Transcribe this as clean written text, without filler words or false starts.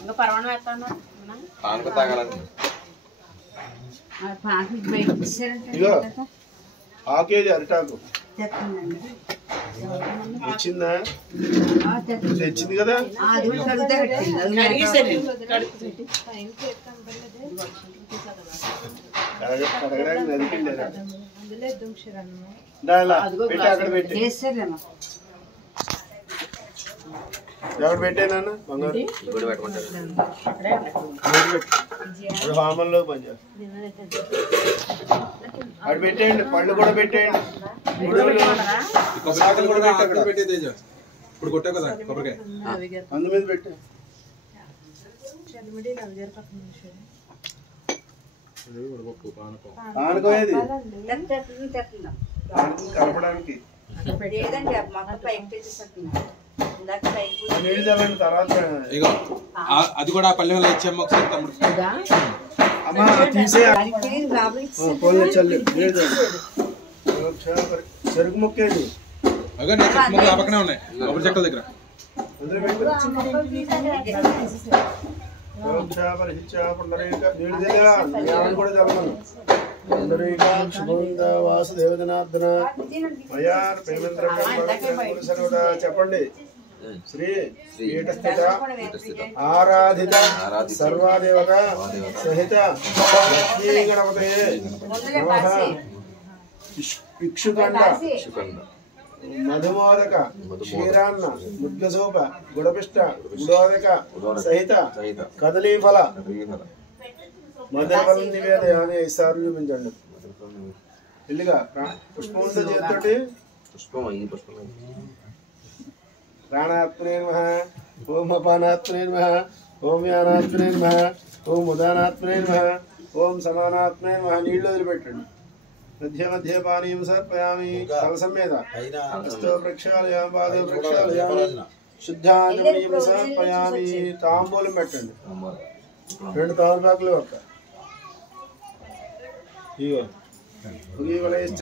ఇంకా పరమాణం వేస్తాను పానక తాగాలని ఆకేది అరిటాకు తెచ్చిందా తెచ్చింది కదా కడగడానికి నదిపిండి అక్కడ పెట్టి ఎవరు పెట్టాను బంగారు హామల్లో పనిచేస్తారు అక్కడ పెట్టేయండి పళ్ళు కూడా పెట్టేయండి ఇప్పుడు కొట్టావు కదా కొబ్బరికాయ అందు మీద పెట్టే పానకమేది కలపడానికి నీళ్ళు చల్లండి తర్వాత అది కూడా పల్లె వల్ల ఇచ్చాము ఒకసారి తమ్ముడు అమ్మా తీసే పోలే చల్లి నీళ్ళు చెరుకు ముక్కేది అదే నేను చెట్టు మొక్కలు ఆ పక్కనే ఉన్నాయి కొబ్బరి చెట్ల దగ్గర అందరూ పెట్టు నీళ్ళు దిగా కూడా చల్లమను వాసుదేవదనార్దన చెప్పండి శ్రీ పీఠస్థిత ఆరాధిత సర్వాదేవత సహిత లక్ష్మీ గణపతే నమః ఇక్షుకండ మధుమోదక క్షీరాన్న ముద్గసోప గుడపిష్ట గుడోదక సహిత కదలీఫల మధురఫలం నివేదయాన్ని 5 సార్లు చూపించండి ఇల్లుగా పుష్పం ఉంటే చేతితోటి ప్రాణాత్మనే నమః ఓం అపానాత్మనే నమః ఓం యానాత్మనే నమః ఓం ఉదానాత్మనే నమః ఓం సమానాత్మనే నమః నీళ్ళు వదిలిపెట్టండి మధ్య మధ్య పానీయం సమర్పయామి కలసం మీద హస్తో ప్రక్షాళయామి పాదో ప్రక్షాళయామి శుద్ధాంజలిం సమర్పయామి తాంబూలం పెట్టండి 2 తమలపాకులు ఒక్క ఇగో